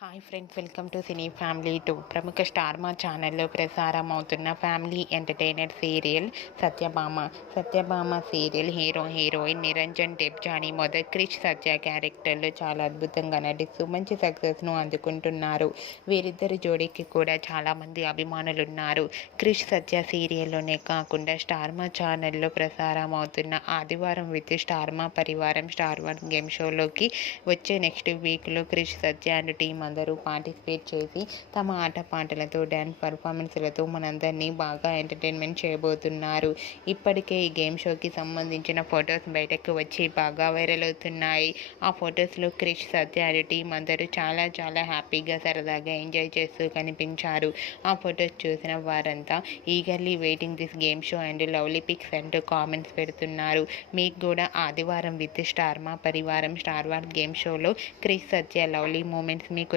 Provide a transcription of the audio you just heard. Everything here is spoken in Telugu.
Hi friends welcome to cine family two ప్రముఖ స్టార్ మా ఛానల్లో ప్రసారం అవుతున్న family entertainer serial Satyabhama. Satyabhama serial hero heroine Niranjan Debjani మొదటి క్రిష్ సత్య క్యారెక్టర్లో చాలా అద్భుతంగా నటిస్తూ మంచి సక్సెస్ను అందుకుంటున్నారు. వీరిద్దరి జోడీకి కూడా చాలామంది అభిమానులు ఉన్నారు. క్రిష్ సత్య సీరియల్లోనే కాకుండా స్టార్ మా ఛానల్లో ప్రసారం అవుతున్న ఆదివారం విత్ స్టార్ మా పరివారం స్టార్ వన్ గేమ్ షోలోకి వచ్చే నెక్స్ట్ వీక్లో క్రిష్ సత్య అండ్ టీమ్ అందరూ పార్టిసిపేట్ చేసి తమ ఆటపాటలతో డ్యాన్స్ పర్ఫార్మెన్స్లతో మనందరినీ బాగా ఎంటర్టైన్మెంట్ చేయబోతున్నారు. ఇప్పటికే ఈ గేమ్ షోకి సంబంధించిన ఫొటోస్ బయటకు వచ్చి బాగా వైరల్ అవుతున్నాయి. ఆ ఫొటోస్లో క్రిష్ సత్య అనే టీం అందరూ చాలా చాలా హ్యాపీగా సరదాగా ఎంజాయ్ చేస్తూ కనిపించారు. ఆ ఫొటోస్ చూసిన వారంతా eagerly waiting this game show and lovely pics అంటూ కామెంట్స్ పెడుతున్నారు. మీకు కూడా ఆదివారం విత్ స్టార్ మా పరివారం స్టార్ వార్ గేమ్ షోలో క్రిష్ సత్య లవ్లీ మూమెంట్స్ మీకు